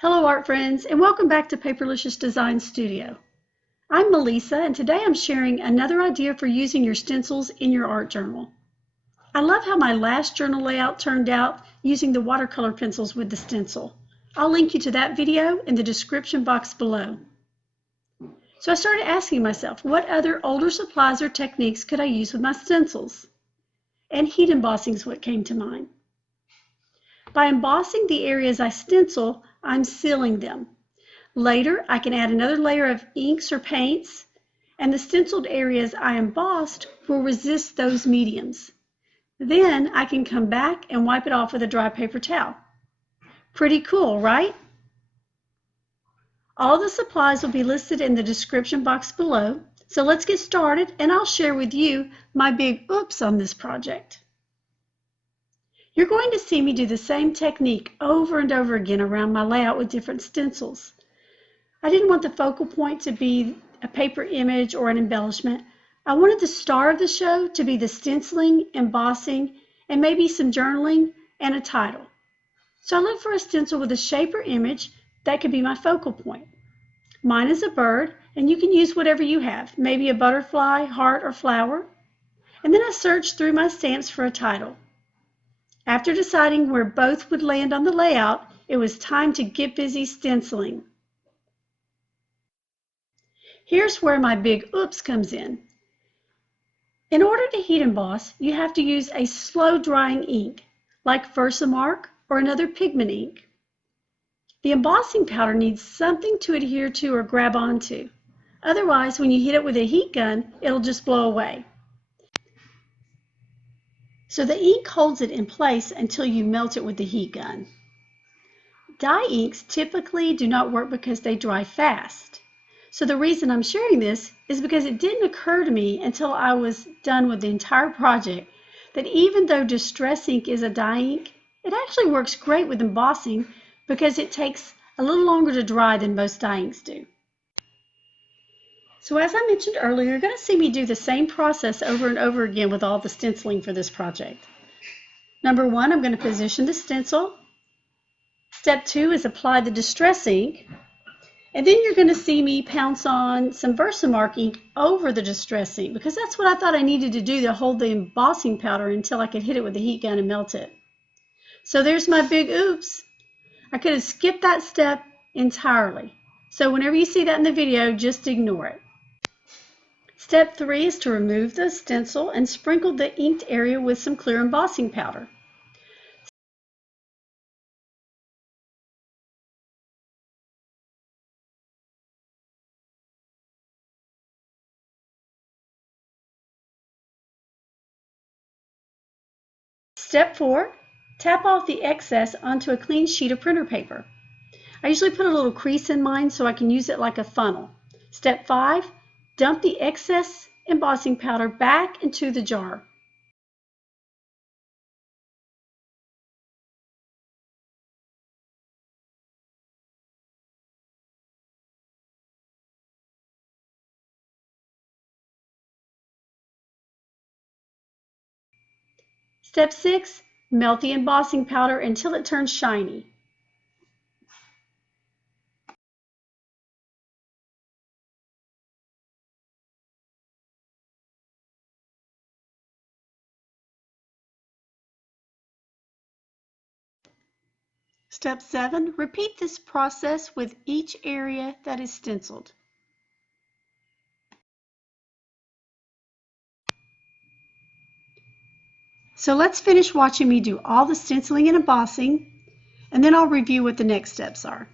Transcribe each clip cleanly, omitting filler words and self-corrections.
Hello art friends, and welcome back to paperliciousdesigns Studio. I'm Melisa, and today I'm sharing another idea for using your stencils in your art journal. I love how my last journal layout turned out using the watercolor pencils with the stencil. I'll link you to that video in the description box below. So I started asking myself, what other older supplies or techniques could I use with my stencils? And heat embossing is what came to mind. By embossing the areas I stencil, I'm sealing them. Later, I can add another layer of inks or paints, and the stenciled areas I embossed will resist those mediums. Then I can come back and wipe it off with a dry paper towel. Pretty cool, right? All the supplies will be listed in the description box below, so let's get started and I'll share with you my big oops on this project. You're going to see me do the same technique over and over again around my layout with different stencils. I didn't want the focal point to be a paper image or an embellishment. I wanted the star of the show to be the stenciling, embossing, and maybe some journaling and a title. So I looked for a stencil with a shape or image that could be my focal point. Mine is a bird, and you can use whatever you have, maybe a butterfly, heart, or flower. And then I searched through my stamps for a title. After deciding where both would land on the layout, it was time to get busy stenciling. Here's where my big oops comes in. In order to heat emboss, you have to use a slow drying ink, like Versamark or another pigment ink. The embossing powder needs something to adhere to or grab onto. Otherwise, when you hit it with a heat gun, it'll just blow away. So the ink holds it in place until you melt it with the heat gun. Dye inks typically do not work because they dry fast. So the reason I'm sharing this is because it didn't occur to me until I was done with the entire project that even though Distress ink is a dye ink, it actually works great with embossing because it takes a little longer to dry than most dye inks do. So as I mentioned earlier, you're going to see me do the same process over and over again with all the stenciling for this project. Number one, I'm going to position the stencil. Step two is apply the Distress ink. And then you're going to see me pounce on some Versamark ink over the Distress ink because that's what I thought I needed to do to hold the embossing powder until I could hit it with the heat gun and melt it. So there's my big oops. I could have skipped that step entirely. So whenever you see that in the video, just ignore it. Step 3 is to remove the stencil and sprinkle the inked area with some clear embossing powder. Step 4, tap off the excess onto a clean sheet of printer paper. I usually put a little crease in mine so I can use it like a funnel. Step 5, dump the excess embossing powder back into the jar. Step 6, melt the embossing powder until it turns shiny. Step 7, repeat this process with each area that is stenciled. So let's finish watching me do all the stenciling and embossing, and then I'll review what the next steps are.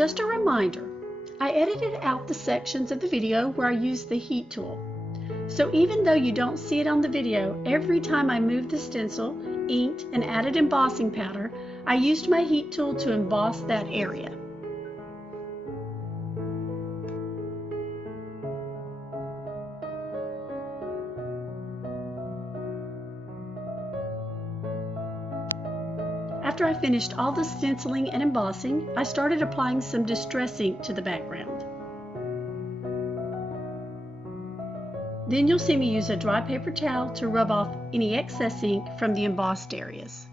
Just a reminder, I edited out the sections of the video where I used the heat tool. So even though you don't see it on the video, every time I moved the stencil, inked, and added embossing powder, I used my heat tool to emboss that area. After I finished all the stenciling and embossing, I started applying some distress ink to the background. Then you'll see me use a dry paper towel to rub off any excess ink from the embossed areas.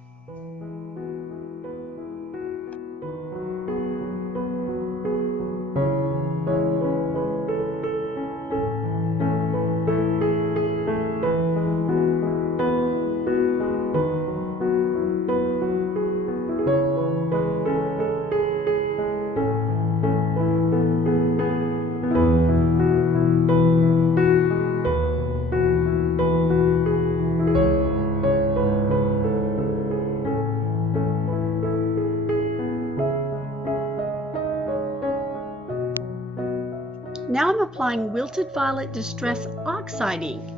Now I'm applying Wilted Violet Distress Oxide ink.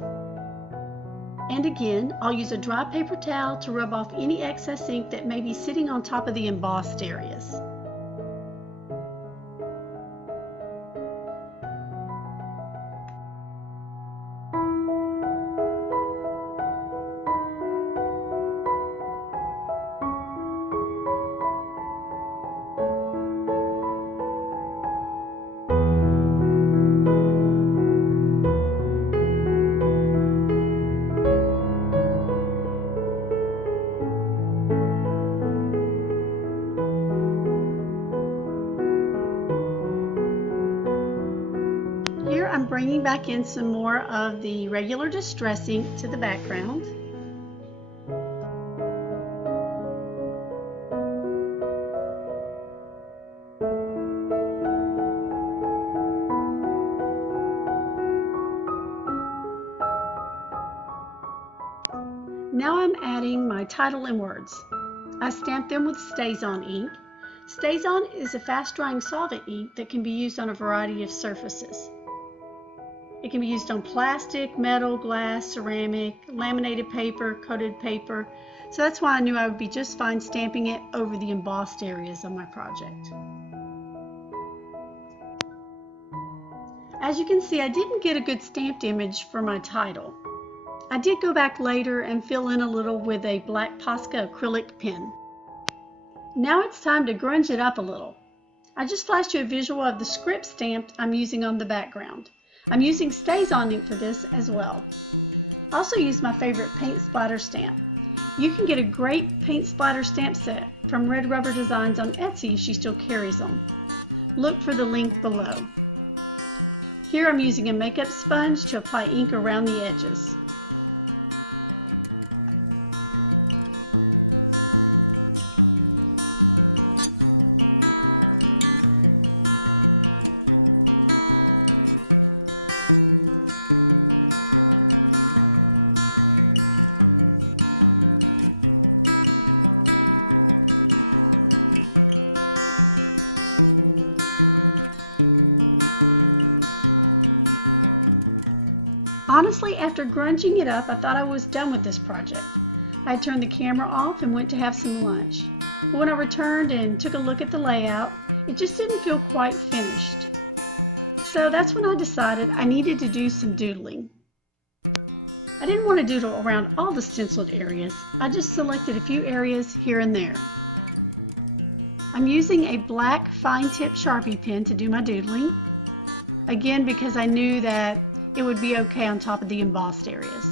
And again, I'll use a dry paper towel to rub off any excess ink that may be sitting on top of the embossed areas. I'm bringing back in some more of the regular distress ink to the background. Now I'm adding my title and words. I stamped them with Staz-On ink. Staz-On is a fast-drying solvent ink that can be used on a variety of surfaces. It can be used on plastic, metal, glass, ceramic, laminated paper, coated paper. So that's why I knew I would be just fine stamping it over the embossed areas of my project. As you can see, I didn't get a good stamped image for my title. I did go back later and fill in a little with a black Posca acrylic pen. Now it's time to grunge it up a little. I just flashed you a visual of the script stamp I'm using on the background. I'm using Staz-On ink for this as well. I also used my favorite paint splatter stamp. You can get a great paint splatter stamp set from Red Rubber Designs on Etsy if she still carries them. Look for the link below. Here I'm using a makeup sponge to apply ink around the edges. Honestly, after grunging it up, I thought I was done with this project. I turned the camera off and went to have some lunch. But when I returned and took a look at the layout, it just didn't feel quite finished. So that's when I decided I needed to do some doodling. I didn't want to doodle around all the stenciled areas. I just selected a few areas here and there. I'm using a black fine tip Sharpie pen to do my doodling. Again, because I knew that it would be okay on top of the embossed areas.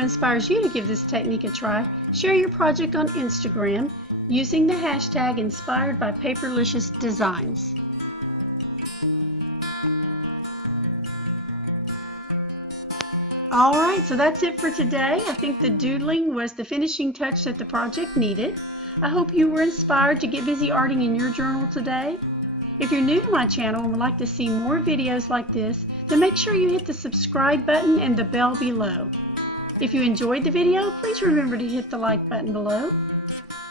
Inspires you to give this technique a try, share your project on Instagram using the hashtag inspired by paperliciousdesigns. All right, so that's it for today. I think the doodling was the finishing touch that the project needed. I hope you were inspired to get busy arting in your journal today. If you're new to my channel and would like to see more videos like this, then make sure you hit the subscribe button and the bell below. If you enjoyed the video, please remember to hit the like button below.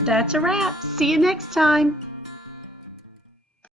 That's a wrap. See you next time.